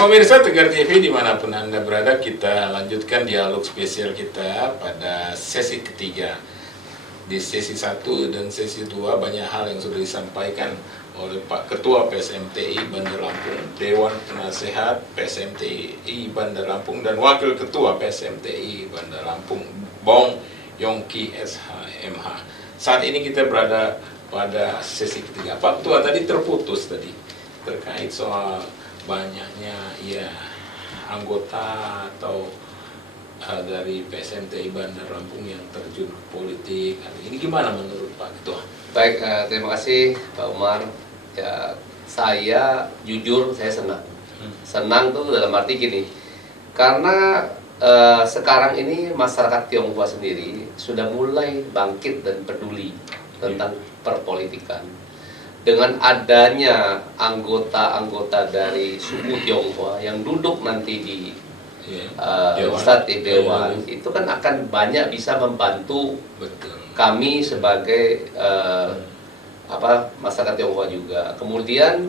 Pemirsa Tegar TV dimanapun Anda berada, kita lanjutkan dialog spesial kita pada sesi ketiga. Di sesi 1 dan sesi 2 banyak hal yang sudah disampaikan oleh Pak Ketua PSMTI Bandar Lampung, Dewan Penasehat PSMTI Bandar Lampung, dan Wakil Ketua PSMTI Bandar Lampung, Bong Yongki SHMH. Saat ini kita berada pada sesi ketiga. Pak Ketua tadi terputus tadi terkait soal banyaknya anggota atau dari PSMTI Bandar Lampung yang terjun ke politik. Ini gimana menurut Pak Ketua? Baik, terima kasih Pak Umar. Ya, saya jujur saya senang. Senang tuh dalam arti gini, karena sekarang ini masyarakat Tionghoa sendiri sudah mulai bangkit dan peduli tentang perpolitikan. Dengan adanya anggota-anggota dari suku Tionghoa yang duduk nanti di Legislatif Dewan, itu kan akan banyak bisa membantu kami sebagai masyarakat Tionghoa juga. Kemudian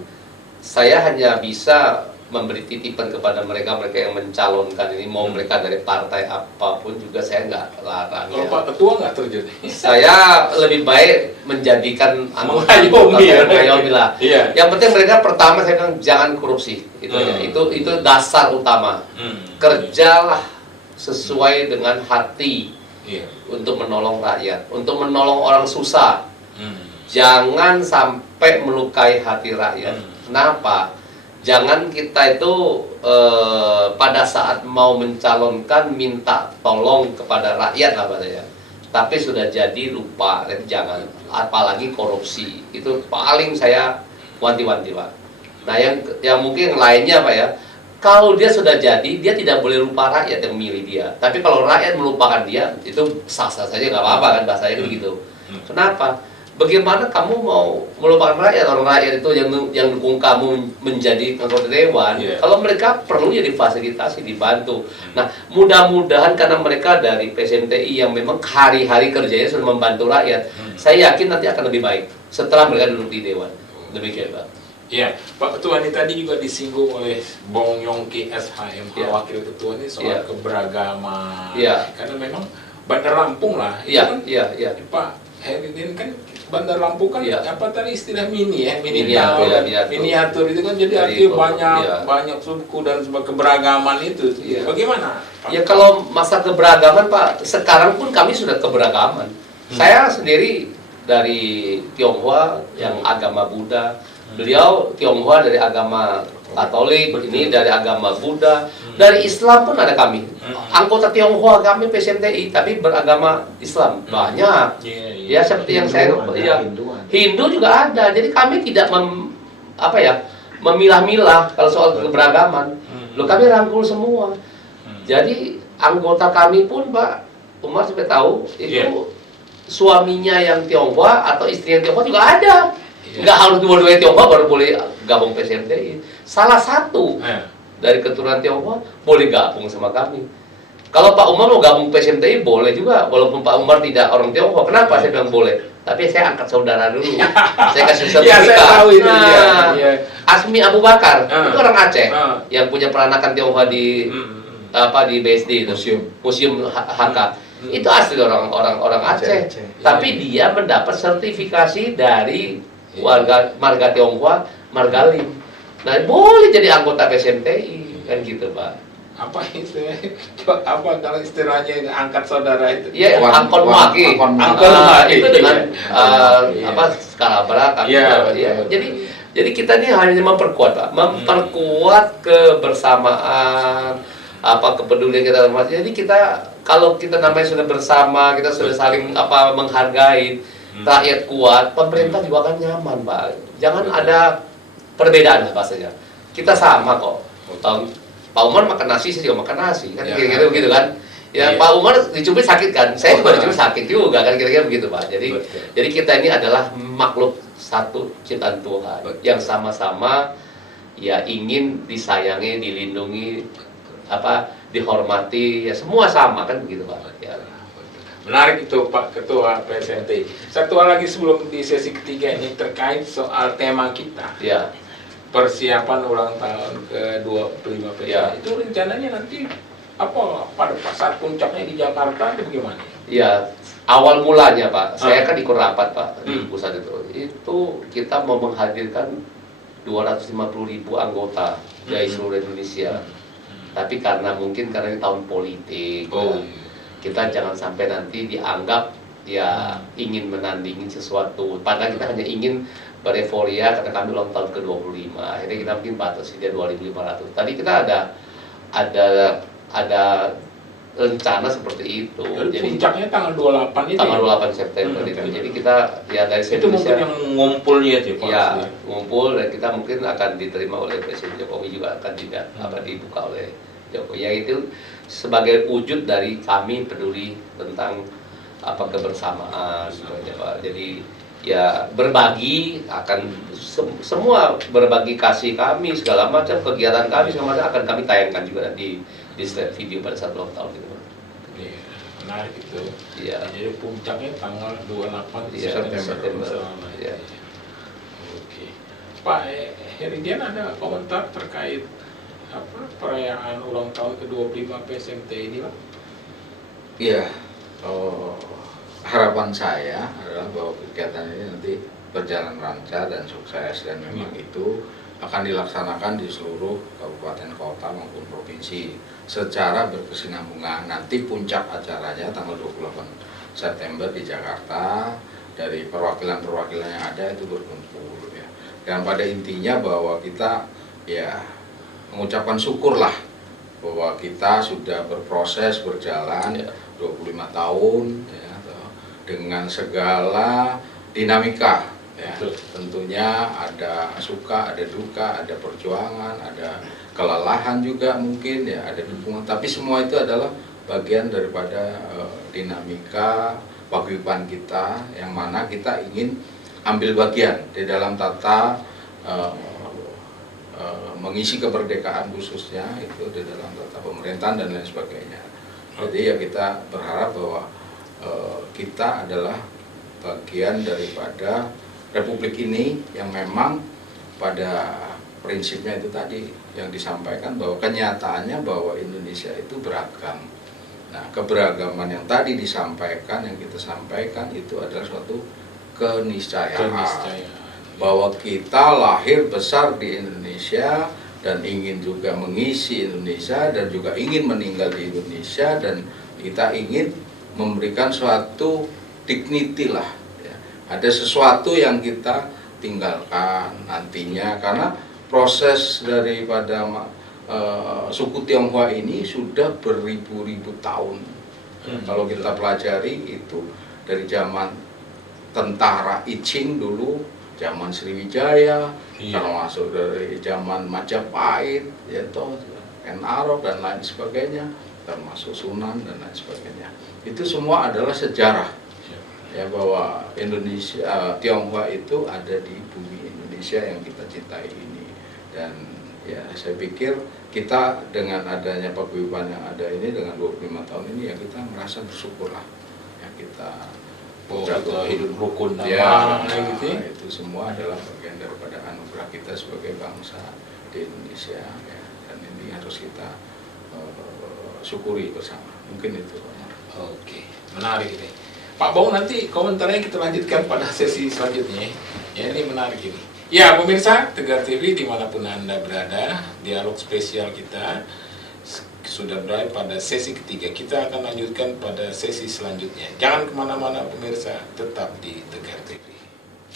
saya hanya bisa memberi titipan kepada mereka yang mencalonkan ini, mau mereka dari partai apapun juga saya nggak larang. Kalau Pak Ketua nggak terjun? Saya lebih baik menjadikan mengayomi lah. Iya. Yang penting mereka pertama saya bilang jangan korupsi, itu dasar utama. Kerjalah sesuai dengan hati untuk menolong rakyat, untuk menolong orang susah. Jangan sampai melukai hati rakyat. Kenapa? Jangan kita itu pada saat mau mencalonkan minta tolong kepada rakyat lah katanya. Tapi sudah jadi lupa, jangan. Apalagi korupsi, itu paling saya wanti-wanti Pak. Nah yang mungkin lainnya Pak ya, kalau dia sudah jadi, dia tidak boleh lupa rakyat yang memilih dia. Tapi kalau rakyat melupakan dia, itu sah-sah saja, nggak apa-apa kan bahasanya begitu. Kenapa? Bagaimana kamu mau melupakan rakyat, orang rakyat itu yang dukung kamu menjadi anggota dewan? Kalau mereka perlu ya difasilitasi, dibantu. Nah, mudah-mudahan karena mereka dari PSMTI yang memang hari-hari kerjanya sudah membantu rakyat, saya yakin nanti akan lebih baik setelah mereka duduk di dewan. Demikian Pak. Iya, Pak Ketua ini tadi juga disinggung oleh Bong Yongki SHMH, Wakil Ketua ini soal keberagaman. Karena memang Bandar Lampung lah. Pak Herudin kan Bandar Lampung kan apa tadi istilah miniatur itu kan, jadi artinya banyak suku dan keberagaman itu. Bagaimana Pak? Ya kalau masa keberagaman Pak, sekarang pun kami sudah keberagaman. Saya sendiri dari Tionghoa yang agama Buddha, beliau Tionghoa dari agama Katolik, ini dari agama Buddha, dari Islam pun ada kami. Anggota Tionghoa kami PSMTI tapi beragama Islam banyak. Ya seperti yang saya Hindu juga ada. Jadi kami tidak memilah-milah kalau soal keberagaman. Loh, kami rangkul semua. Jadi anggota kami pun Pak Umar sampai tahu itu suaminya yang Tionghoa atau istrinya Tionghoa juga ada. Nggak harus dua-duanya Tionghoa baru boleh gabung PSMTI. Salah satu dari keturunan Tionghoa boleh gabung sama kami. Kalau Pak Umar mau gabung PSMTI boleh juga, walaupun Pak Umar tidak orang Tionghoa. Kenapa saya bilang boleh? Tapi saya angkat saudara dulu. Saya kasih sertifikat. Saya tahu itu. Asmi Abu Bakar itu orang Aceh yang punya peranakan Tionghoa di di BSD itu, Museum HK. Itu asli orang Aceh. Tapi dia mendapat sertifikasi dari marga Tionghoa, marga Lim. Nah, boleh jadi anggota PSMTI kan gitu Pak. Apa kalau istilahnya angkat saudara itu? Iya, angkon maki. Itu dengan skala berat. Jadi kita ini hanya memperkuat Pak, memperkuat kebersamaan, kepedulian kita. Jadi kita kalau kita namanya sudah bersama, kita sudah saling menghargai, rakyat kuat, pemerintah juga akan nyaman Pak. Jangan ada perbedaan lah bahasanya. Kita sama kok. Pak Umar makan nasi, saya juga makan nasi, kan kira-kira begitu kan? Ya Pak Umar dicubit sakit kan, saya juga dicubit sakit juga kan, kira-kira begitu Pak. Jadi kita ini adalah makhluk satu ciptaan Tuhan yang sama-sama ingin disayangi, dilindungi, dihormati, ya semua sama kan begitu Pak. Menarik itu Pak Ketua PSMTI. Satu hal lagi sebelum di sesi ketiga ini terkait soal tema kita. persiapan ulang tahun ke-25 PSM Ya. itu rencananya nanti apa pada saat puncaknya di Jakarta itu bagaimana? Ya, awal mulanya Pak, saya kan ikut rapat Pak di pusat itu kita mau menghadirkan 250.000 anggota dari seluruh Indonesia. Tapi karena ini tahun politik, kita jangan sampai nanti dianggap ya ingin menandingi sesuatu. Padahal kita hanya ingin bereforia karena kami ulang tahun ke-25. Akhirnya kita mungkin batasi dia 2.500. Tadi kita ada rencana seperti itu. Jadi puncaknya tanggal 28 itu. Tanggal 28 September itu. Jadi kita ya dari itu mungkin yang ngumpulnya aja Pak. Ya, ngumpul dan kita mungkin akan diterima oleh Presiden Jokowi juga akan dibuka oleh Jokowi. Ya itu sebagai wujud dari kami peduli tentang kebersamaan sebenarnya Pak. Jadi ya berbagi akan semua berbagi kasih kami segala macam kegiatan kami segala macam akan kami tayangkan juga nanti di slide video pada saat ulang tahun itu. Iya, menarik itu. Iya. Jadi puncaknya tanggal 28 September. Ya. Oke. Pak Heridian ada komentar terkait perayaan ulang tahun ke-25 PSMT ini Pak? Iya. Harapan saya adalah bahwa kegiatan ini nanti berjalan lancar dan sukses dan memang itu akan dilaksanakan di seluruh kabupaten kota maupun provinsi secara berkesinambungan. Nanti puncak acaranya tanggal 28 September di Jakarta, dari perwakilan-perwakilan yang ada itu berkumpul ya. Dan pada intinya bahwa kita ya mengucapkan syukurlah bahwa kita sudah berproses berjalan 25 tahun ya, dengan segala dinamika ya. Tentunya ada suka, ada duka, ada perjuangan, ada kelelahan juga mungkin ya, ada dukungan, tapi semua itu adalah bagian daripada dinamika paguyuban kita yang mana kita ingin ambil bagian di dalam tata mengisi kemerdekaan khususnya itu di dalam tata pemerintahan dan lain sebagainya. Jadi ya kita berharap bahwa kita adalah bagian daripada republik ini yang memang pada prinsipnya itu tadi yang disampaikan bahwa kenyataannya bahwa Indonesia itu beragam. Nah, keberagaman yang tadi disampaikan, yang kita sampaikan itu adalah suatu keniscayaan bahwa kita lahir besar di Indonesia dan ingin juga mengisi Indonesia dan juga ingin meninggal di Indonesia dan kita ingin memberikan suatu dignity lah ya. Ada sesuatu yang kita tinggalkan nantinya karena proses daripada suku Tionghoa ini sudah beribu-ribu tahun. Kalau kita pelajari itu dari zaman tentara I Ching dulu, zaman Sriwijaya, termasuk dari zaman Majapahit, yaitu Ken Arok dan lain sebagainya, termasuk Sunan dan lain sebagainya. Itu semua adalah sejarah ya bahwa Indonesia Tionghoa itu ada di bumi Indonesia yang kita cintai ini. Dan ya saya pikir kita dengan adanya paguyuban yang ada ini dengan 25 tahun ini ya kita merasa bersyukurlah ya kita hidup rukun ya, gitu ya. Itu semua adalah bagian daripada anugerah kita sebagai bangsa di Indonesia ya. Dan ini harus kita syukuri bersama. Mungkin itu. Oke, menarik ini. Pak Bong, nanti komentarnya kita lanjutkan pada sesi selanjutnya. Ya, ini menarik ini. Ya, pemirsa Tegar TV dimanapun Anda berada, dialog spesial kita sudah berakhir pada sesi ketiga. Kita akan lanjutkan pada sesi selanjutnya. Jangan kemana-mana pemirsa, tetap di Tegar TV.